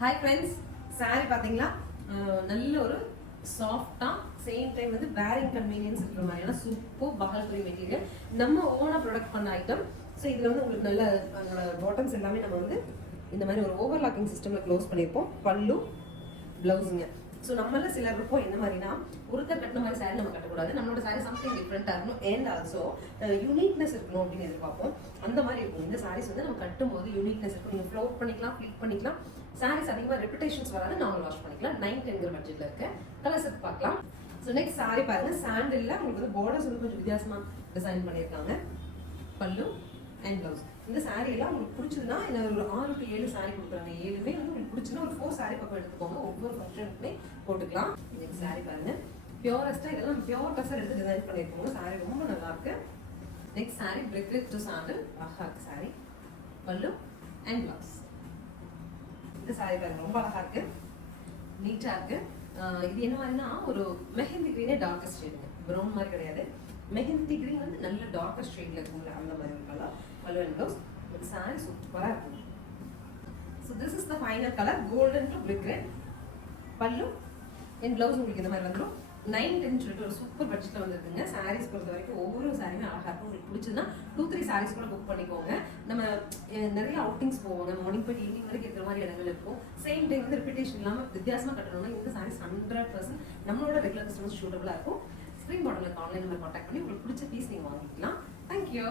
Hi friends, sorry பார்த்தீங்களா? நல்ல ஒரு சாஃப்டா சேம் டைம் வந்து வேரிங் கன்வீனியன்ஸ் இருக்கிற மாதிரியான சூப்பர் பஹல்புரி மெட்டீரியல் நம்ம ஓனா ப்ரொடக்ட் பண்ண ஐட்டம். ஸோ இதில் வந்து உங்களுக்கு நல்ல பாட்டம்ஸ் எல்லாமே நம்ம வந்து இந்த மாதிரி ஒரு ஓவர்லாக்கிங் சிஸ்டமில் க்ளோஸ் பண்ணியிருப்போம். பல்லு ப்ளவுஸுங்க. ஸோ நம்மள சிலர் இருப்போம் என்ன மாதிரினா ஒருத்தர் கட்டின மாதிரி சாரி நம்ம கட்டக்கூடாது, நம்மளோட சாரி சம்திங் டிஃப்ரெண்ட்டாக இருக்கணும் அண்ட் ஆல்சோ யூனிக்னஸ் இருக்கணும் அப்படின்னு எதிர்பார்ப்போம். அந்த மாதிரி இருக்கும் இந்த சாரீஸ் வந்து நம்ம கட்டும்போது யூனிக்னஸ் இருக்கும். நீங்கள் ஃப்ளோட் பண்ணிக்கலாம், ஃப்ளிப் பண்ணிக்கலாம். சாரீஸ் அதிகமாக ரெப்புடேஷன்ஸ் வராது, நார்மல் வாஷ் பண்ணிக்கலாம். 9-10 பட்ஜெட்டில் இருக்க கலர்ஸ் எடுத்து பார்க்கலாம். ஸோ நெக்ஸ்ட் சாரி பாருங்க, சாண்டில் உங்களுக்கு வந்து பார்டர்ஸ் வந்து கொஞ்சம் வித்தியாசமாக டிசைன் பண்ணியிருக்காங்க. பல்லு அண்ட் ப்ளவுஸ். இந்த சாரீ எல்லாம் உங்களுக்கு பிடிச்சதுன்னா இல்லை ஒரு 6 to 7 சாரீ கொடுக்குறாங்க. 7மே வந்து உங்களுக்கு பிடிச்சதுன்னா ஒரு 4 சாரீ பக்கம் எடுத்துக்கோங்க. ஒவ்வொரு ஃபங்க்ஷனுக்குமே போட்டுக்கலாம். இந்த சாரீ பாருங்க, பியூரஸ்டா இதெல்லாம் பியூர் டசர் எடுத்து டிசைன் பண்ணியிருக்கோங்க. சாரீ ரொம்ப நல்லா இருக்கு. Next sari brick with sandal, அழகா இருக்கு சாரீ. பல்லு அண்ட் ப்ளவுஸ். இந்த சாரீ பாருங்க, ரொம்ப அழகா இருக்கு, நீட்டா இருக்கு. இது என்ன மாதிரினா ஒரு மெஹந்தி கிரீனே டார்க்கஸ்ட் ஷேடுங்க, ப்ரௌன் மாதிரி கிடையாது. மெஹந்தி கிரீன் வந்து நல்ல டார்க்கஸ்ட் ஷேட்ல இருக்குங்களா, அந்த மாதிரி ஒரு கலர். பல்லு அண்ட் ப்ளவுஸ். இந்த சாரீ சூப்பரா இருக்கும். So this is the final colour, golden to brick red. பல்லு அண்ட் ப்ளவுஸ் உங்களுக்கு இந்த மாதிரி வந்துடும். 9-10 சொல்லிட்டு ஒரு சூப்பர் பட்ஜெட்டில் வந்துருக்குங்க. சாரீஸ் பொறுத்த வரைக்கும் ஒவ்வொரு சாரியுமே அழகாக இருக்கும். உங்களுக்கு பிடிச்சதுன்னா 2-3 சாரீஸ் கூட புக் பண்ணிக்கோங்க. நம்ம நிறைய அவுட்டிங்ஸ் போவாங்க, மார்னிங் போய் ஈவினிங் வரைக்கும் இருக்கிற மாதிரி இடங்கள் இருக்கும். சேம் டைம் வந்து ரிப்பீட்டேஷன் இல்லாமல் வித்தியாசமாக கட்டணும்னா இந்த சாரீஸ் 100% நம்மளோட ரெகுலர் கஸ்டமர்ஸ் சூட்டபுளாக இருக்கும். ஸ்க்ரீன் பாட்டில் ஆன்லைன் நம்பர் கான்டாக்ட் பண்ணி உங்களுக்கு பிடிச்ச பீஸ் நீங்கள் வாங்கிக்கலாம். தேங்க்யூ.